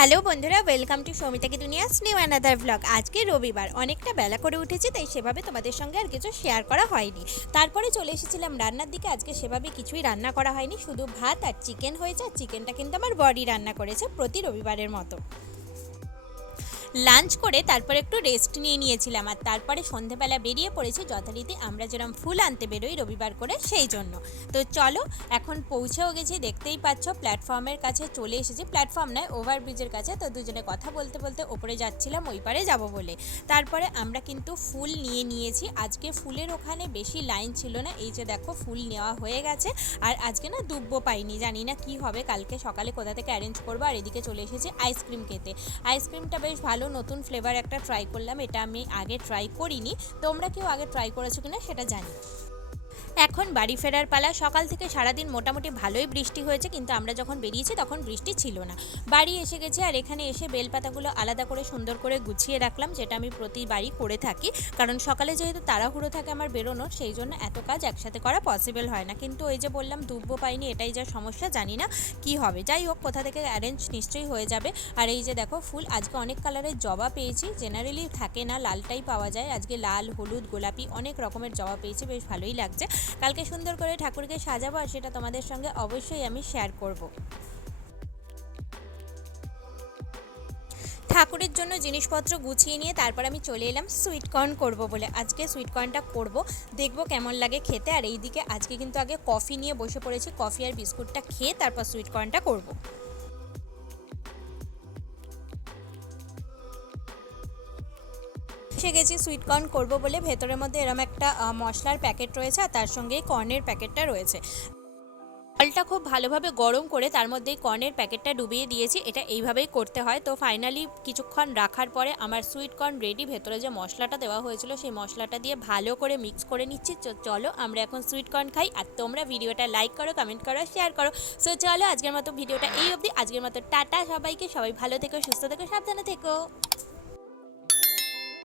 Hello বন্ধুরা, welcome to Soumita কি দুনিয়াস new another blog. আজকে রবিবার, অনেকটা বেলা করে উঠেছি, তাই সেভাবে তোমাদের সঙ্গে আর কিছু শেয়ার করা হয়নি। তারপরে চলে এসেছিলাম রান্নার দিকে। আজকে সেভাবে কিছুই রান্না করা হয়নি, শুধু ভাত আর চিকেন হয়েছে। আর চিকেনটা কিন্তু আমার বডি রান্না করেছে প্রতি রবিবারের মতো। লাঞ্চ করে তারপরে একটু রেস্ট নিয়েছিলাম, আর তারপরে সন্ধেবেলা বেরিয়ে পড়েছি যথারীতি আমরা যেরকম ফুল আনতে বেরোই রবিবার করে, সেই জন্য। তো চলো, এখন পৌঁছেও গেছি, দেখতেই পাচ্ছ প্ল্যাটফর্মের কাছে চলে এসেছি। প্ল্যাটফর্ম নয়, ওভারব্রিজের কাছে। তো দুজনে কথা বলতে বলতে ওপরে যাচ্ছিলাম ওই পারে যাব বলে। তারপরে আমরা কিন্তু ফুল নিয়েছি। আজকে ফুলের ওখানে বেশি লাইন ছিল না, এই যে দেখো ফুল নেওয়া হয়ে গেছে। আর আজকে না দুব্বো পাইনি, জানি না কি হবে, কালকে সকালে কোথা থেকে অ্যারেঞ্জ করবো। আর এদিকে চলে এসেছি আইসক্রিম খেতে। আইসক্রিমটা বেশ ভালো, নতুন ফ্লেভার একটা ট্রাই করলাম, এটা আমি আগে ট্রাই করিনি। তোমরা কেউ আগে ট্রাই করেছো কিনা সেটা জানি। এখন বাড়ি ফেরার পালা। সকাল থেকে সারাদিন মোটামুটি ভালোই বৃষ্টি হয়েছে, কিন্তু আমরা যখন বেরিয়েছি তখন বৃষ্টি ছিল না। বাড়ি এসে গেছি, আর এখানে এসে বেলপাতাগুলো আলাদা করে সুন্দর করে গুছিয়ে রাখলাম, যেটা আমি প্রতিবারই করে থাকি। কারণ সকালে যেহেতু তাড়াহুড়ো থাকে আমার বেরোনোর, সেই জন্য এত কাজ একসাথে করা পসিবল হয় না। কিন্তু ওই যে বললাম দুব্বো পাইনি, এটাই যা সমস্যা, জানি না কি হবে। যাই হোক, কোথা থেকে অ্যারেঞ্জ নিশ্চয়ই হয়ে যাবে। আর এই যে দেখো ফুল, আজকে অনেক কালারের জবা পেয়েছি, জেনারেলি থাকে না, লালটাই পাওয়া যায়। আজকে লাল, হলুদ, গোলাপি অনেক রকমের জবা পেয়েছি, বেশ ভালোই লাগছে। কালকে সুন্দর করে ঠাকুরকে সাজাবো, আর সেটা তোমাদের সঙ্গে অবশ্যই আমি শেয়ার করব। ঠাকুরের জন্য জিনিসপত্র গুছিয়ে নিয়ে তারপর আমি চলে এলাম সুইটকর্ন করব বলে। আজকে সুইটকর্নটা করব, দেখবো কেমন লাগে খেতে। আর এইদিকে আজকে কিন্তু আগে কফি নিয়ে বসে পড়েছি, কফি আর বিস্কুটটা খেয়ে তারপর সুইটকর্নটা করব। এসে গেছি সুইটকর্ন করব বলে। ভেতরের মধ্যে এরম একটা মশলার প্যাকেট রয়েছে, আর তার সঙ্গে কর্নের প্যাকেটটা রয়েছে। জলটা খুব ভালোভাবে গরম করে তার মধ্যে কর্নের প্যাকেটটা ডুবিয়ে দিয়েছি। এটা এইভাবেই করতে হয়। তো ফাইনালি কিছুক্ষণ রাখার পরে আমার সুইট কর্ন রেডি। ভেতরে যে মশলাটা দেওয়া হয়েছিল সেই মশলাটা দিয়ে ভালো করে মিক্স করে নিচ্ছি। চলো আমরা এখন সুইট কর্ন খাই। আর তোমরা ভিডিওটা লাইক করো, কমেন্ট করো, শেয়ার করো। সো চলো, আজকের মতো ভিডিওটা এই অবধি। আজকের মতো টাটা সবাইকে। সবাই ভালো থেকো, সুস্থ থেকো, সাবধানে থেকো।